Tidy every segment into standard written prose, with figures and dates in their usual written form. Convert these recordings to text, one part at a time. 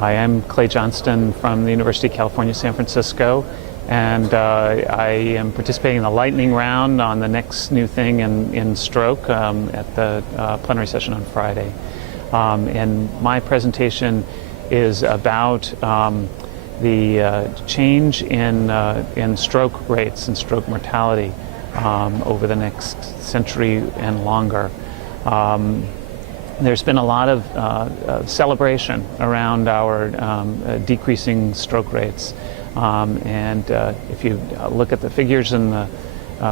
I am Clay Johnston from the University of California, San Francisco, and I am participating in the lightning round on the next new thing in stroke at the plenary session on Friday. And my presentation is about the change in stroke rates and stroke mortality over the next century and longer. There's been a lot of celebration around our decreasing stroke rates. And if you look at the figures in the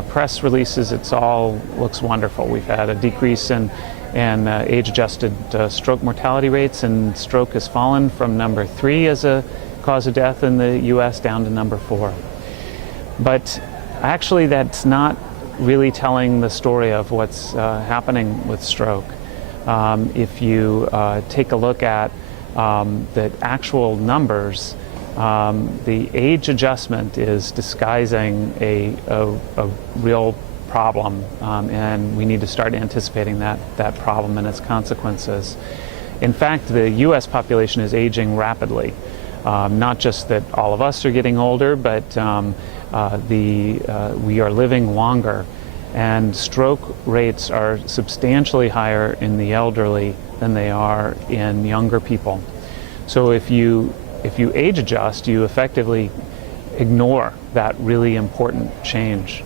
press releases, all looks wonderful. We've had a decrease in age-adjusted stroke mortality rates, and stroke has fallen from number 3 as a cause of death in the U.S. down to number 4. But actually, that's not really telling the story of what's happening with stroke. If you take a look at the actual numbers, the age adjustment is disguising a real problem, and we need to start anticipating that problem and its consequences. In fact, the U.S. population is aging rapidly. Not just that all of us are getting older, but we are living longer. And stroke rates are substantially higher in the elderly than they are in younger people. So if you age adjust, you effectively ignore that really important change.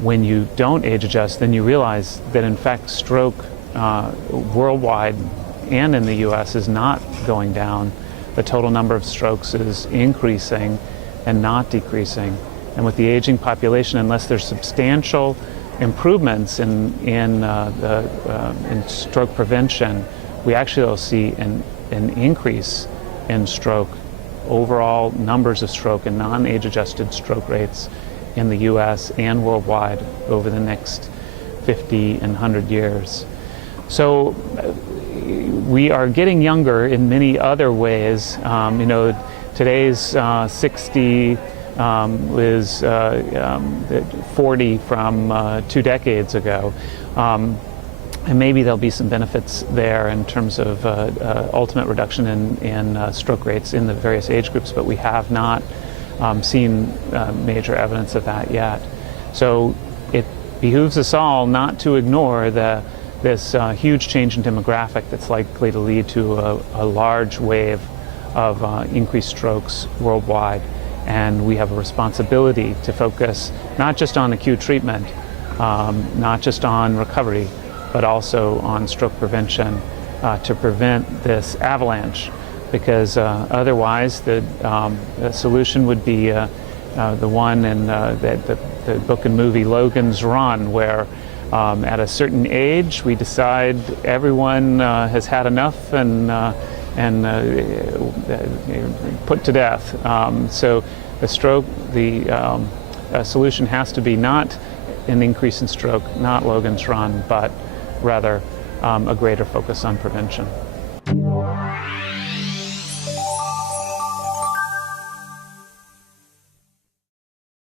When you don't age adjust, then you realize that in fact stroke worldwide and in the US is not going down. The total number of strokes is increasing and not decreasing. And with the aging population, unless there's substantial improvements in stroke prevention, we actually will see an increase in stroke, overall numbers of stroke and non-age adjusted stroke rates in the US and worldwide over the next 50 and 100 years. So we are getting younger in many other ways. Today's 60 is 40 from 2 decades ago. And maybe there'll be some benefits there in terms of ultimate reduction in stroke rates in the various age groups, but we have not seen major evidence of that yet. So it behooves us all not to ignore this huge change in demographic that's likely to lead to a large wave of increased strokes worldwide. And we have a responsibility to focus not just on acute treatment, not just on recovery, but also on stroke prevention to prevent this avalanche, because otherwise the solution would be the one in the book and movie Logan's Run, where at a certain age we decide everyone has had enough and put to death. So the solution has to be not an increase in stroke, not Logan's Run, but rather a greater focus on prevention.